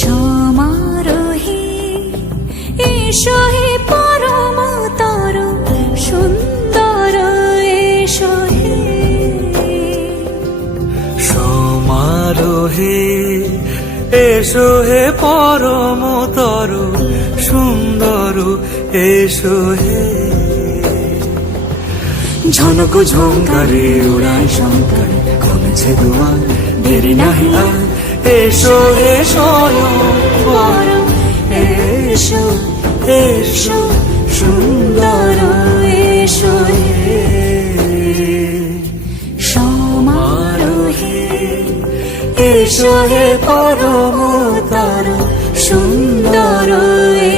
সমারোহে এসো হে পরমতর সুন্দর এসো হে। সমারোহে এসো হে পরমতর সুন্দর এসো হে। ঝনক ঝঙ্কারে উড়াই শঙ্কর। কমেছে দুয়ার, দেরি নাহি আর এসো পরম এসো এসো সুন্দর এসো সমারোহে এসো হে পরম তরু সুন্দর এসো